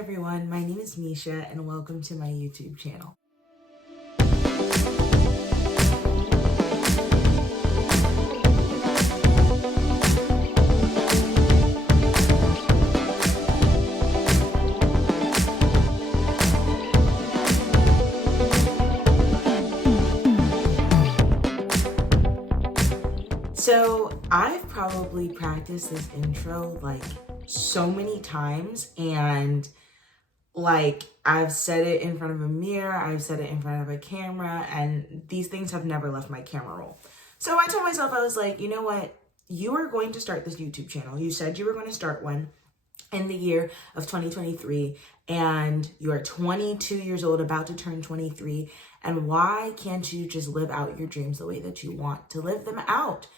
everyone, my name is Misha and welcome to my YouTube channel. So I've probably practiced this intro like so many times, and like I've said it in front of a mirror, I've said it in front of a camera, and these things have never left my camera roll. So I told myself, I was like, you know what? You are going to start this YouTube channel. You said you were going to start one in the year of 2023, and you are 22 years old, about to turn 23. And why can't you just live out your dreams the way that you want to live them out?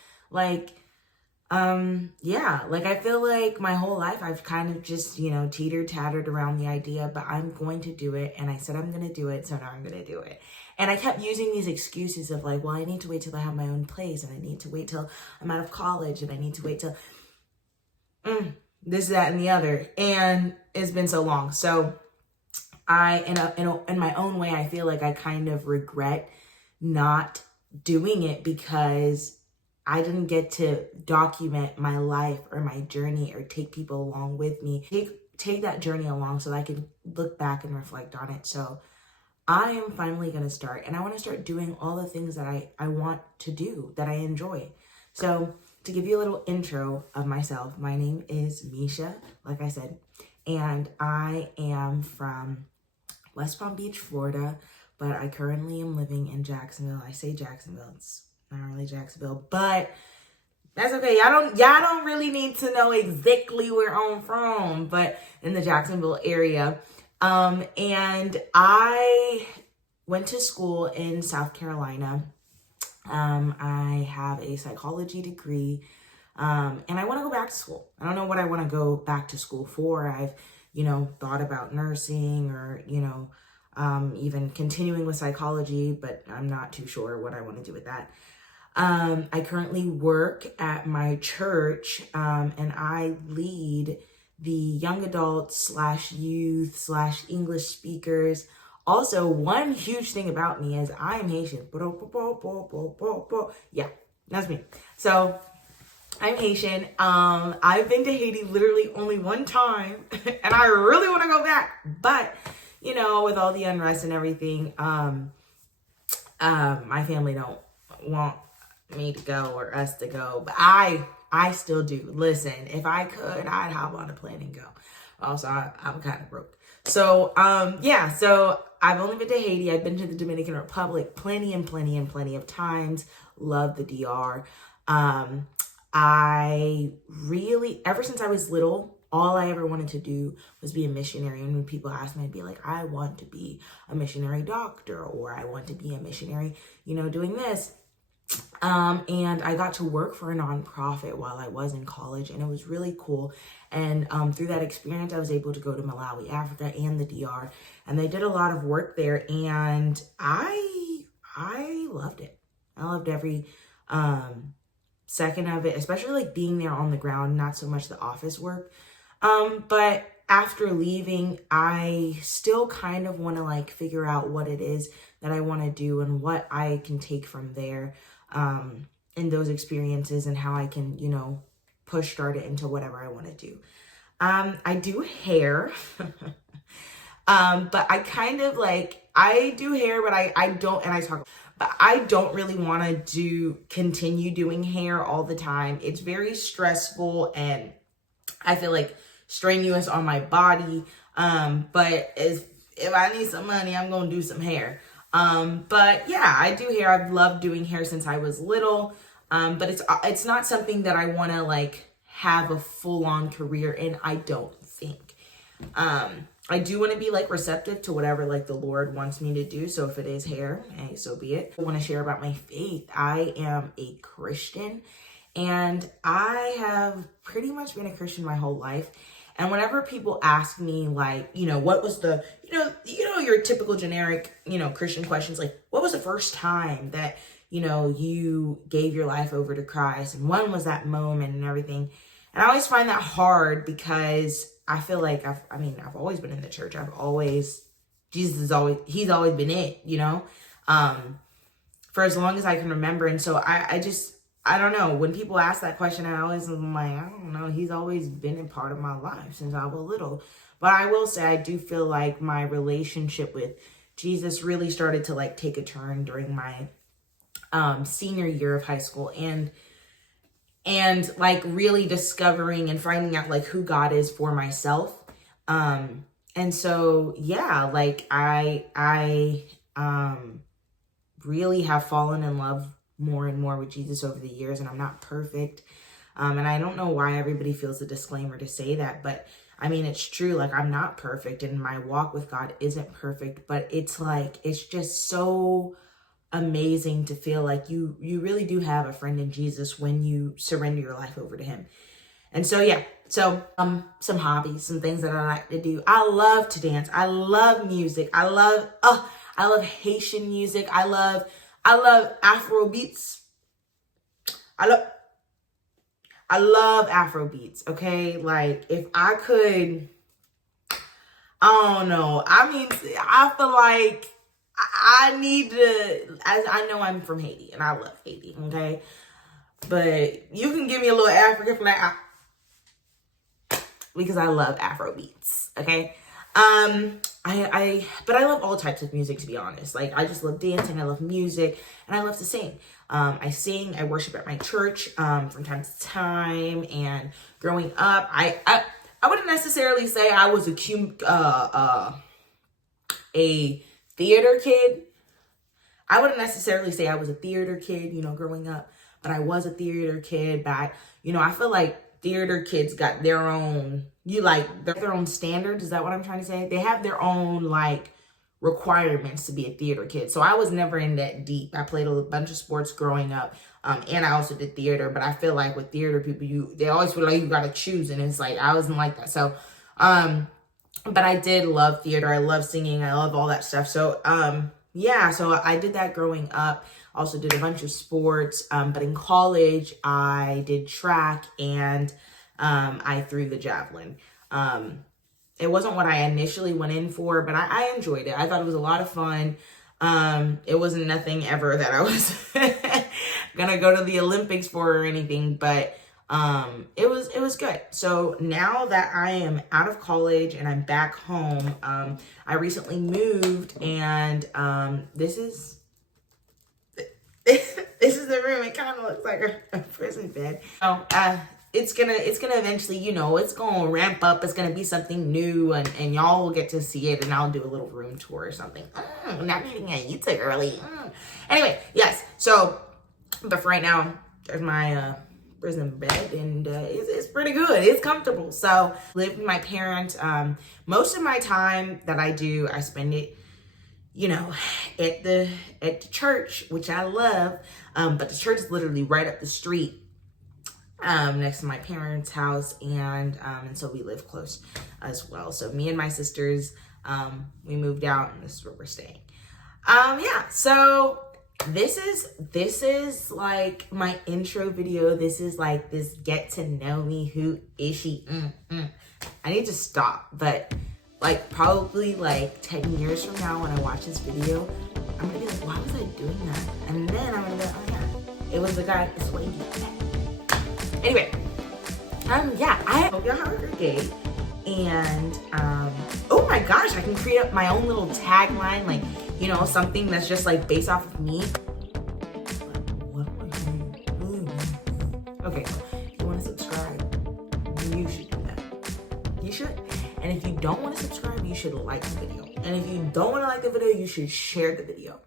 I feel like my whole life I've kind of just, teeter-tattered around the idea, but I'm going to do it. And I said I'm going to do it, so now I'm going to do it. And I kept using these excuses of like, well, I need to wait till I have my own place, and I need to wait till I'm out of college, and I need to wait till this, that, and the other. And it's been so long. So in my own way, I feel like I kind of regret not doing it because I didn't get to document my life or my journey or take people along with me. Take that journey along so that I can look back and reflect on it. So I am finally going to start, and I want to start doing all the things that I want to do, that I enjoy. So to give you a little intro of myself, my name is Misha, like I said, and I am from West Palm Beach, Florida, but I currently am living in Jacksonville. I say Jacksonville, it's not really Jacksonville, but that's okay. Y'all don't really need to know exactly where I'm from, but in the Jacksonville area. And I went to school in South Carolina. I have a psychology degree, and I want to go back to school. I don't know what I want to go back to school for. I've, thought about nursing or, even continuing with psychology, but I'm not too sure what I want to do with that. I currently work at my church, and I lead the young adults / youth / English speakers. Also, one huge thing about me is I am Haitian. Yeah, that's me. So I'm Haitian. I've been to Haiti literally only one time, and I really want to go back. But, with all the unrest and everything, my family don't want me to go or us to go, but I still do. Listen, if I could, I'd hop on a plane and go. Also, I'm kind of broke. So, so I've only been to Haiti. I've been to the Dominican Republic plenty of times. Love the DR. I really, ever since I was little, all I ever wanted to do was be a missionary. And when people ask me, I'd be like, I want to be a missionary doctor, or I want to be a missionary, doing this. And I got to work for a nonprofit while I was in college, and it was really cool. And through that experience, I was able to go to Malawi, Africa, and the DR, and they did a lot of work there, and I loved it. I loved every second of it, especially like being there on the ground, not so much the office work. But after leaving, I still kind of want to like figure out what it is that I want to do and what I can take from there. In those experiences, and how I can, start it into whatever I want to do. I do hair, but I kind of like, I do hair, but I don't, and I talk, but I don't really want to continue doing hair all the time. It's very stressful, and I feel like strenuous on my body. But if I need some money, I'm going to do some hair. But yeah, I do hair. I've loved doing hair since I was little. But it's not something that I want to like have a full-on career in, I don't think. I do want to be like receptive to whatever like the Lord wants me to do. So if it is hair, hey, so be it. I want to share about my faith. I am a Christian, and I have pretty much been a Christian my whole life. And whenever people ask me, like, what was the, your typical generic, Christian questions, like, what was the first time that, you gave your life over to Christ? And when was that moment and everything? And I always find that hard because I feel like I've always been in the church. He's always been it, you know, for as long as I can remember. And so I don't know. When people ask that question, I always am like, I don't know. He's always been a part of my life since I was little. But I will say, I do feel like my relationship with Jesus really started to like take a turn during my senior year of high school, and like really discovering and finding out like who God is for myself. And so, yeah, like I really have fallen in love more and more with Jesus over the years, and I'm not perfect. And I don't know why everybody feels a disclaimer to say that, but I mean, it's true. Like, I'm not perfect and my walk with God isn't perfect, but it's like, it's just so amazing to feel like you really do have a friend in Jesus when you surrender your life over to him. And so, yeah. So, some hobbies, some things that I like to do. I love to dance. I love music. I love Haitian music. I love Afro beats. I love Afro beats. Okay. Like, if I could, I don't know. I mean, I feel like I need to, as I know I'm from Haiti and I love Haiti. Okay. But you can give me a little African flag because I love Afro beats. Okay. But I love all types of music, to be honest. Like, I just love dancing. I love music, and I love to sing. I sing. I worship at my church from time to time. And growing up, I wouldn't necessarily say I was a theater kid. I wouldn't necessarily say I was a theater kid, you know, growing up, but I was a theater kid. But I feel like theater kids got their own, their own standards. Is that what I'm trying to say? They have their own like requirements to be a theater kid. So I was never in that deep. I played a bunch of sports growing up. And I also did theater, but I feel like with theater people, they always feel like you got to choose. And it's like, I wasn't like that. So, but I did love theater. I love singing. I love all that stuff. So, yeah, so I did that growing up. Also did a bunch of sports. But in college, I did track and I threw the javelin. It wasn't what I initially went in for, but I enjoyed it. I thought it was a lot of fun. It wasn't nothing ever that I was gonna go to the Olympics for or anything, but it was good. So now that I am out of college and I'm back home, I recently moved, and this is the room. It kind of looks like a prison bed. So it's gonna eventually, it's gonna ramp up. It's gonna be something new, and y'all will get to see it, and I'll do a little room tour or something. Not eating a YouTube early. Anyway, yes. So, but for right now, there's my prison bed, and it's pretty good. It's comfortable. So, live with my parents. Most of my time that I do, I spend it, at the church, which I love. But the church is literally right up the street, next to my parents' house, and so we live close as well. So me and my sisters, we moved out, and this is where we're staying. Yeah. So this is like my intro video. This is like this get to know me. Who is she? I need to stop, but like probably like 10 years from now when I watch this video, I'm gonna be like, why was I doing that? And then I'm gonna be like, oh yeah, it was the guy at the swing. Anyway, yeah, I hope y'all have a great day. And oh my gosh, I can create up my own little tagline, like, something that's just like based off of me. What am I doing? Okay, if you want to subscribe, you should do that. You should. And if you don't want to subscribe, you should like the video. And if you don't want to like the video, you should share the video.